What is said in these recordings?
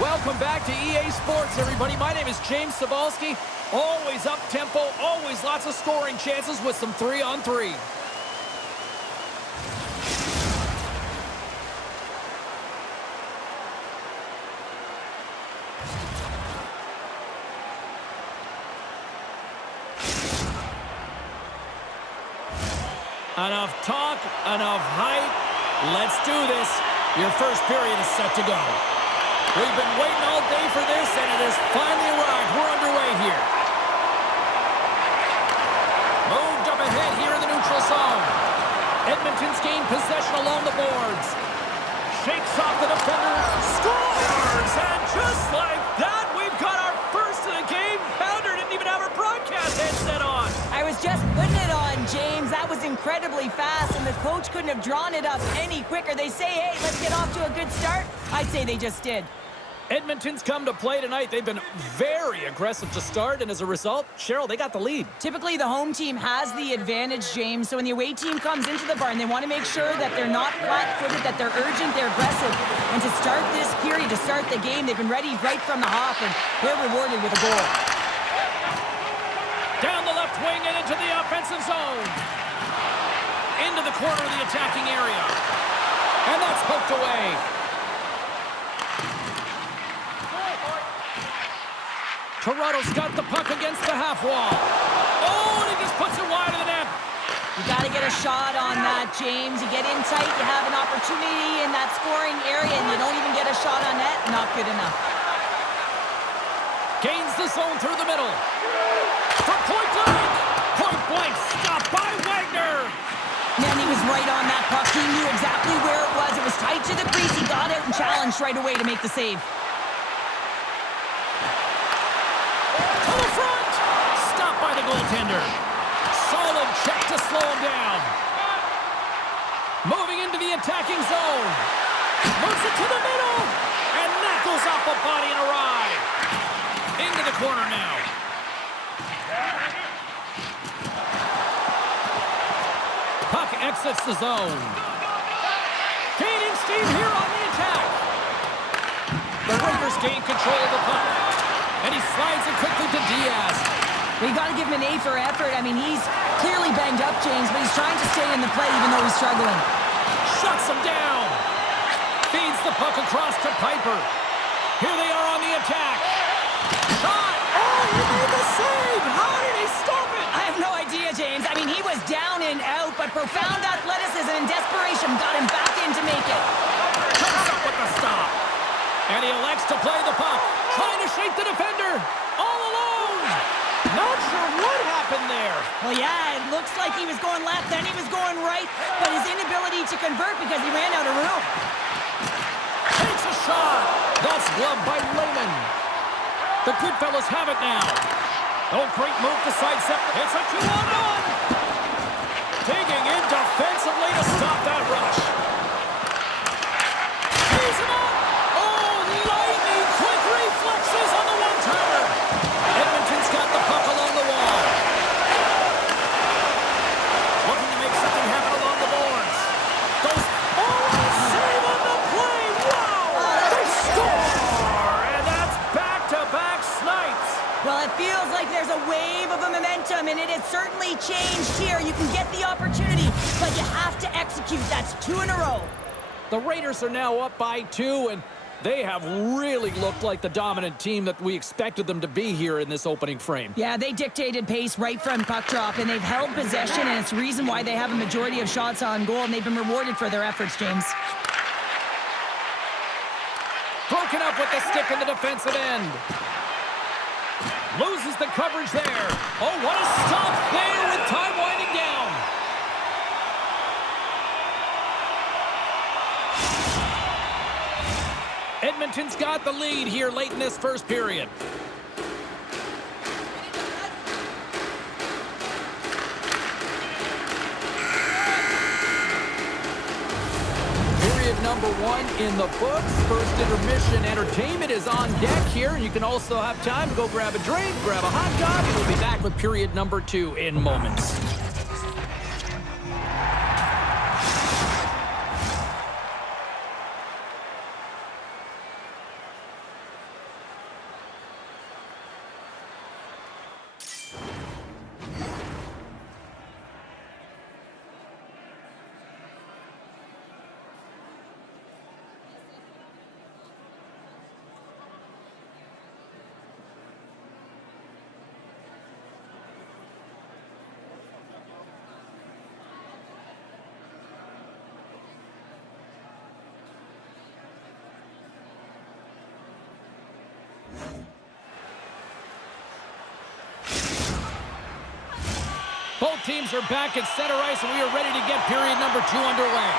Welcome back to EA Sports, everybody. My name is James Cybulski. Always up-tempo, always lots of scoring chances with some 3-on-3. Enough talk, enough hype. Let's do this. Your first period is set to go. We've been waiting all day for this, and it has finally arrived. We're underway here. Moved up ahead here in the neutral zone. Edmonton's gained possession along the boards. Shakes off the defender. Scores! And just like that, we've got our first of the game. Pounder didn't even have her broadcast headset on. I was just putting it on, James. That was incredibly fast, and the coach couldn't have drawn it up any quicker. They say, hey, let's get off to a good start. I'd say they just did. Edmonton's come to play tonight. They've been very aggressive to start, and as a result, Cheryl, they got the lead. Typically, the home team has the advantage, James. So when the away team comes into the barn, they want to make sure that they're not flat-footed, that they're urgent, they're aggressive. And to start this period, to start the game, they've been ready right from the hop, and they're rewarded with a goal. Down the left wing and into the offensive zone. Into the corner of the attacking area. And that's poked away. Toronto's got the puck against the half wall. Oh, and he just puts it wide of the net. You got to get a shot on that, James. You get in tight, you have an opportunity in that scoring area, and you don't even get a shot on net. Not good enough. Gains the zone through the middle. For point blank. Point blank stopped by Wagner. Man, he was right on that puck. He knew exactly where it was. It was tight to the crease. He got out and challenged right away to make the save. To the front. Stopped by the goaltender. Solid check to slow him down. Moving into the attacking zone. Moves it to the middle. And that goes off a body and a ride. Into the corner now. Puck exits the zone. Gaining steam here on the attack. The Raiders gain control of the puck. And he slides it quickly to Diaz. Well, you got to give him an A for effort. I mean, he's clearly banged up, James, but he's trying to stay in the play even though he's struggling. Shuts him down. Feeds the puck across to Piper. Here they are on the attack. Shot. Oh, he made the save. How did he stop it? I have no idea, James. I mean, he was down and out, but profound athleticism and desperation got him back in to make it. Comes up with the stop. And he elects to play the puck. Trying to shake the defender. All alone. Not sure what happened there. Well, yeah, it looks like he was going left, then he was going right, but his inability to convert because he ran out of room. Takes a shot. That's gloved by Lehman. The Goodfellas have it now. Oh, great move to sidestep. It's a 2-on-1. Digging in defensively to stop that rush. He's him up. Oh, lightning quick reflexes on the one-timer. Edmonton's got the puck along the wall. Looking to make something happen along the boards. Goes, save on the play. Wow. They score. And that's back-to-back snipes. Well, it feels like there's a wave of a momentum, and it has certainly changed here. You can get the opportunity, but you have to execute. That's 2 in a row. The Raiders are now up by 2, and they have really looked like the dominant team that we expected them to be here in this opening frame. Yeah, they dictated pace right from puck drop, and they've held possession, and it's the reason why they have a majority of shots on goal, and they've been rewarded for their efforts, James. Broken up with the stick in the defensive end. Loses the coverage there. Oh, what a stop there with time winding down. Edmonton's got the lead here late in this first period. Period number 1 in the books. First intermission entertainment is on deck here. You can also have time to go grab a drink, grab a hot dog, and we'll be back with period number 2 in moments. Both teams are back at center ice, and we are ready to get period number 2 underway.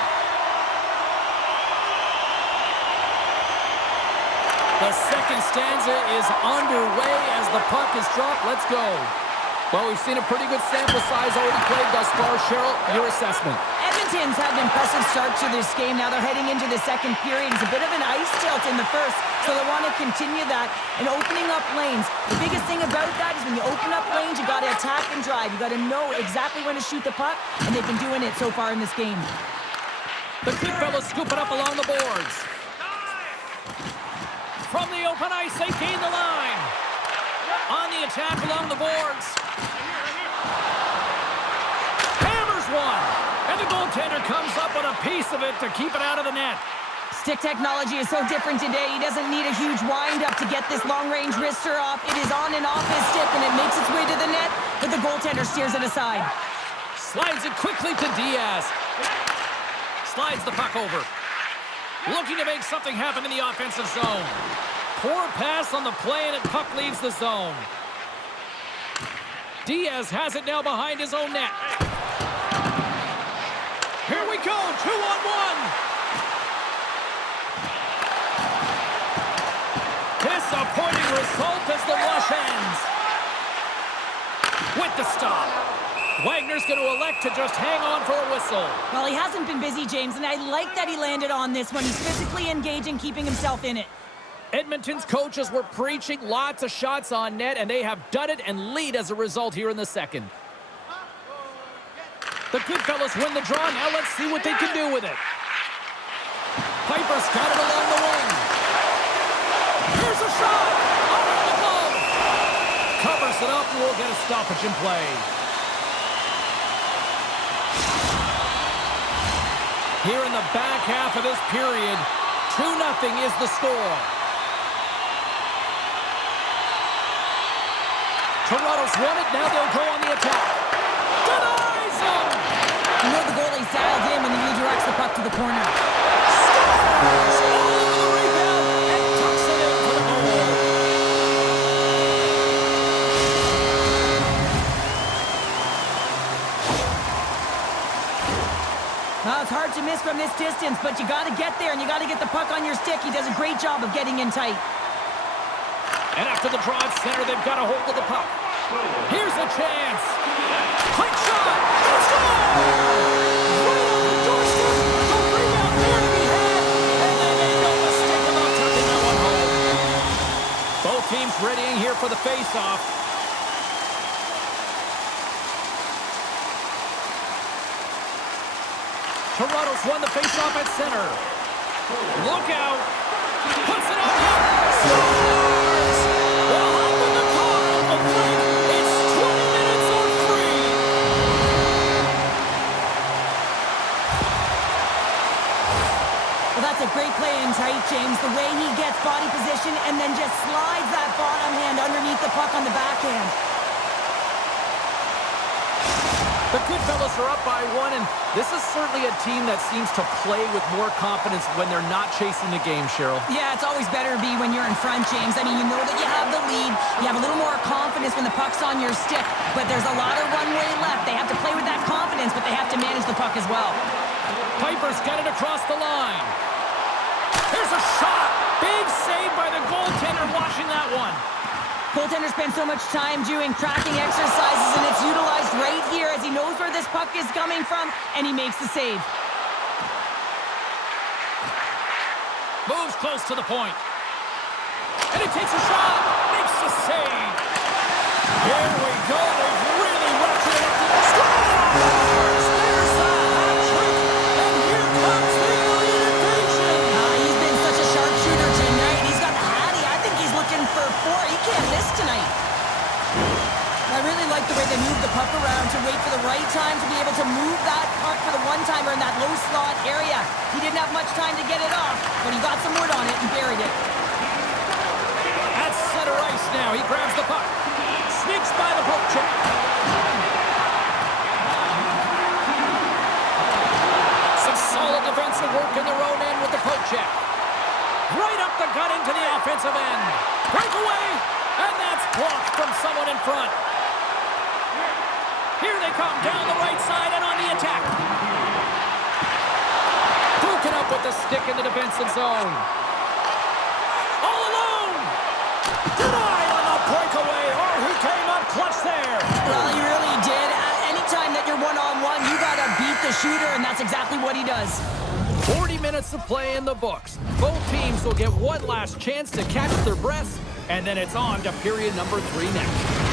The second stanza is underway as the puck is dropped. Let's go. Well, we've seen a pretty good sample size already played thus far. Cheryl, your assessment. Edmonton's had an impressive start to this game. Now they're heading into the second period. It's a bit of an ice tilt in the first, so they want to continue that and opening up lanes. The biggest thing about that is when you open up lanes, you got to attack and drive. You got to know exactly when to shoot the puck, and they've been doing it so far in this game. The Goodfellas scoop it up along the boards. From the open ice, they gain the line. On the attack along the boards. Hammers one. And the goaltender comes up with a piece of it to keep it out of the net. Stick technology is so different today. He doesn't need a huge wind-up to get this long-range wrister off. It is on and off his stick, and it makes its way to the net, but the goaltender steers it aside. Slides it quickly to Diaz. Slides the puck over. Looking to make something happen in the offensive zone. Poor pass on the play, and the puck leaves the zone. Diaz has it now behind his own net. Here we go, 2-on-1. Disappointing result as the rush ends. With the stop. Wagner's going to elect to just hang on for a whistle. Well, he hasn't been busy, James, and I like that he landed on this one. He's physically engaging, keeping himself in it. Edmonton's coaches were preaching lots of shots on net, and they have done it and lead as a result here in the second. The Goodfellas win the draw. Now let's see what they can do with it. Piper's got it along the wing. Here's a shot. Off the glove. Covers it up, and we'll get a stoppage in play. Here in the back half of this period, 2-0 is the score. Toronto's won it. Now they'll go on the attack. Denies him! You know the goalie's dialed in when he redirects the puck to the corner. Scores! Oh, the rebound! And tucks it in for the goal. Well, it's hard to miss from this distance, but you got to get there, and you got to get the puck on your stick. He does a great job of getting in tight. And after the draw at center, they've got a hold of the puck. Here's a chance. Quick shot. Let's go! Right on the doorstep. The rebound there to be had. And they made no mistake about tucking that one home. Both teams readying here for the face-off. Toronto's won the face-off at center. Look out. Puts it on here. Scores! Well, up in the car, Uncle Frank. It's 20 minutes or free. Well, that's a great play in tight, James. The way he gets body position and then just slides that bottom hand underneath the puck on the backhand. The Goodfellas are up by 1, and this is certainly a team that seems to play with more confidence when they're not chasing the game, Cheryl. Yeah, it's always better to be when you're in front, James. I mean, you know that you have the lead. You have a little more confidence when the puck's on your stick, but there's a lot of runway left. They have to play with that confidence, but they have to manage the puck as well. Piper's got it across the line. Here's a shot. Big save by the goaltender watching that one. Goaltender spends so much time doing tracking exercises, and it's utilized right here as he knows where this puck is coming from, and he makes the save. Moves close to the point. And it takes a shot. Makes the save. Here we go. They've really ratcheted up the scores. There's the hat trick. And here comes the alien invasion. He's been such a sharpshooter tonight. He's got the hattie. I think he's looking for 4. He can't miss tonight. I really like the way they move the puck around to wait for the right time to be able to move that puck for the one-timer in that low slot area. He didn't have much time to get it off, but he got some wood on it and buried it. At center ice now. He grabs the puck. Sneaks by the poke check. Some solid defensive work in their own end with the poke check. Right up the gut into the offensive end. Breakaway, and that's blocked from someone in front. Here they come down the right side and on the attack. Broken up with the stick in the defensive zone. All alone. Denied on the breakaway. Oh, he came up clutch there. Well, he really did. Anytime that you're one-on-one, you got to beat the shooter, and that's exactly what he does. 40 minutes of play in the books. Both teams will get one last chance to catch their breaths, and then it's on to period number 3 next.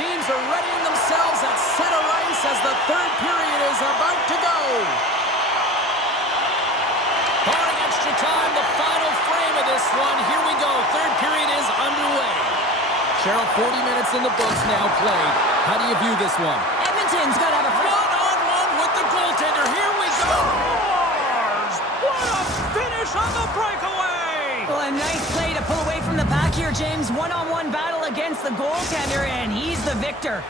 Teams are readying themselves at center ice as the third period is about to go. Barring extra time, the final frame of this one. Here we go. Third period is underway. Cheryl, 40 minutes in the books now played. How do you view this one? Edmonton's got to have a one-on-one with the goaltender. Here we go. Scores! What a finish on the breakaway! Well, a nice play to pull away from the pack here, James. One-on-one battle against the goaltender, and he's the victor.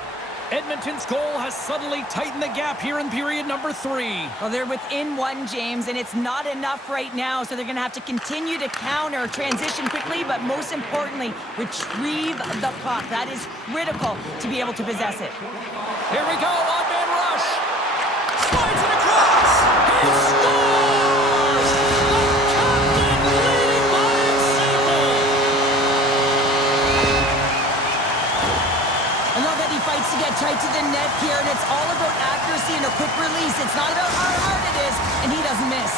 Edmonton's goal has suddenly tightened the gap here in period number 3. Well, they're within one, James, and it's not enough right now, so they're going to have to continue to counter, transition quickly, but most importantly, retrieve the puck. That is critical to be able to possess it. Here we go, odd-man rush. Slides it across. He scores! The captain leading by example. I love that he fights to get tight to the net here, and it's all about accuracy and a quick release. It's not about how hard it is, and he doesn't miss.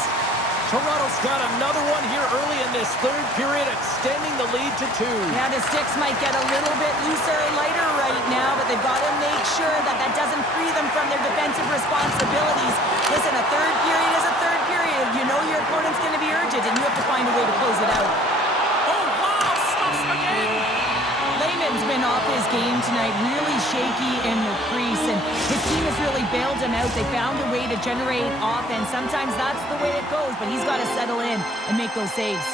Toronto's got another one here early in this third period, extending the lead to 2. Yeah, the sticks might get a little bit looser and lighter right now, but they've got to make sure that that doesn't free them from their defensive responsibilities. Listen, a third period is a third period. You know your opponent's going to be urgent, and you have to find a way to close it out. Oh, wow, stops again. Layman's been off his game tonight, really shaky in the crease, and his team has really bailed him out. They found a way to generate offense. Sometimes that's the way it goes, but he's got to settle in and make those saves.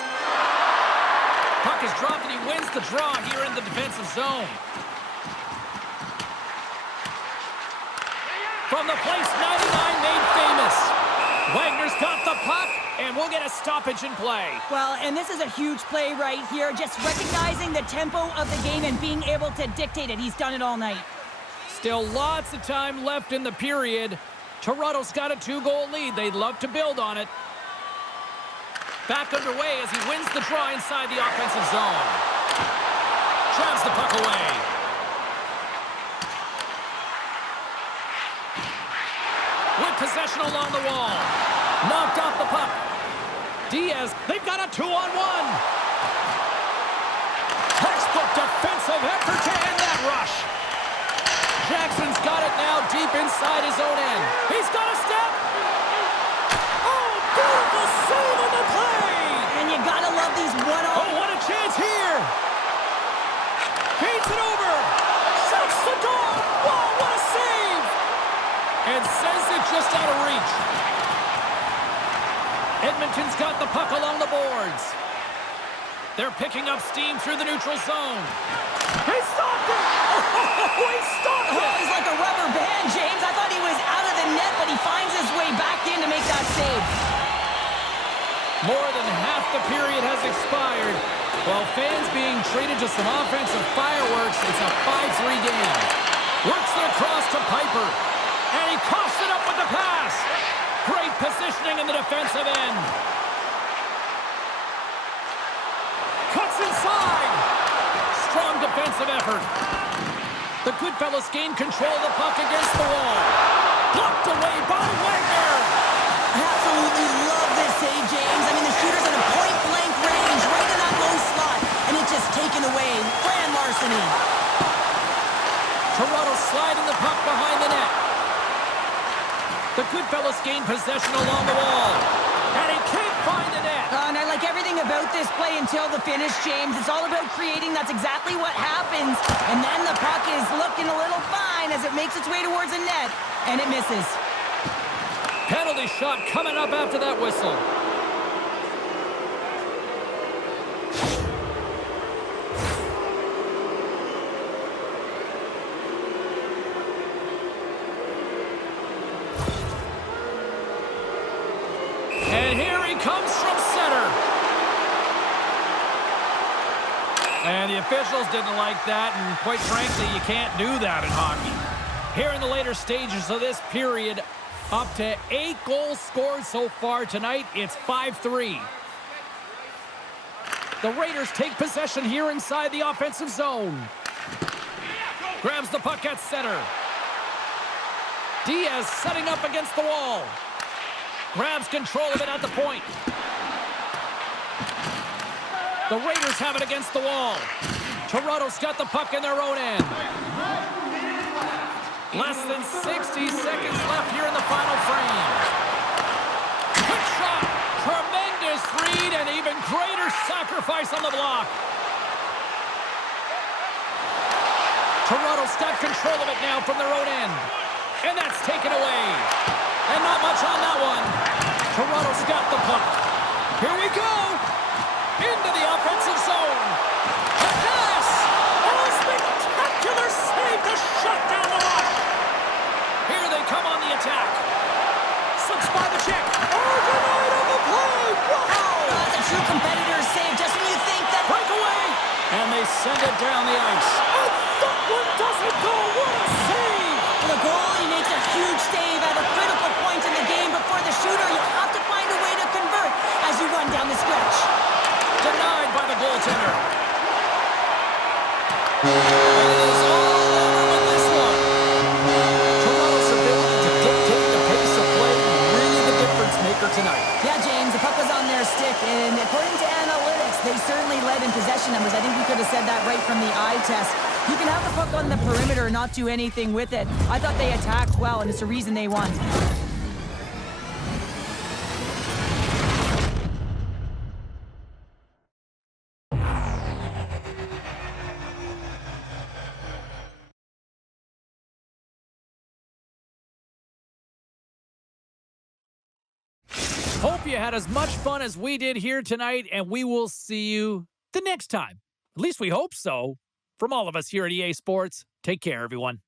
Puck is dropped, and he wins the draw here in the defensive zone. From the place 99 made famous. Wagner's got the puck, and we'll get a stoppage in play. Well, and this is a huge play right here, just recognizing the tempo of the game and being able to dictate it. He's done it all night. Still lots of time left in the period. Toronto's got a 2-goal lead. They'd love to build on it. Back underway as he wins the draw inside the offensive zone. Drives the puck away. With possession along the wall. Knocked off the puck. Diaz, they've got a 2-on-1. Textbook defensive effort to end that rush. Jackson's got it now deep inside his own end. He's got a step. Oh, beautiful save on the play. And you gotta love these one-on. Oh, what a chance here. Feeds it over. Shuts the door. Whoa, what a save. And sends it just out of reach. Edmonton's got the puck along the boards. They're picking up steam through the neutral zone. He stopped it! Oh, he stopped it! Oh, he's like a rubber band, James. I thought he was out of the net, but he finds his way back in to make that save. More than half the period has expired. While fans being treated to some offensive fireworks, it's a 5-3 game. Works it across to Piper. And he coughs it up with the pass. Great positioning in the defensive end. Cuts inside. Strong defensive effort. The Goodfellas gain control of the puck against the wall. Blocked away by Wagner. I absolutely love this The Goodfellas gain possession along the wall. And he can't find the net. And I like everything about this play until the finish, James. It's all about creating. That's exactly what happens. And then the puck is looking a little fine as it makes its way towards the net. And it misses. Penalty shot coming up after that whistle. And here he comes from center. And the officials didn't like that, and quite frankly, you can't do that in hockey. Here in the later stages of this period, up to 8 goals scored so far tonight. It's 5-3. The Raiders take possession here inside the offensive zone. Grabs the puck at center. Diaz setting up against the wall. Grabs control of it at the point. The Raiders have it against the wall. Toronto's got the puck in their own end. Less than 60 seconds left here in the final frame. Quick shot. Tremendous read and even greater sacrifice on the block. Toronto's got control of it now from their own end. And that's taken away. And not much on that one. Toronto's got the puck. Here we go. Into the offensive zone. A pass. Oh, a spectacular save to shut down the rush. Here they come on the attack. Slips by the check. Oh, denied on the play. Wow. That's a true competitor's save. Just when you think that... Breakaway. And they send it down the ice. And that one doesn't go. What a save. The goalie makes a huge save at a critical point in the game, but for the shooter, you have to find a way to convert as you run down the stretch. Denied by the goaltender. And it is all over with this one. Toronto's ability to dictate the pace of play, really the difference maker tonight. Yeah, James, the puck was on their stick, and according to analytics, they certainly led in possession numbers. I think we could have said that right from the eye test. You can have the puck on the perimeter and not do anything with it. I thought they attacked well, and it's the reason they won. Hope you had as much fun as we did here tonight, and we will see you the next time. At least we hope so. From all of us here at EA Sports, take care, everyone.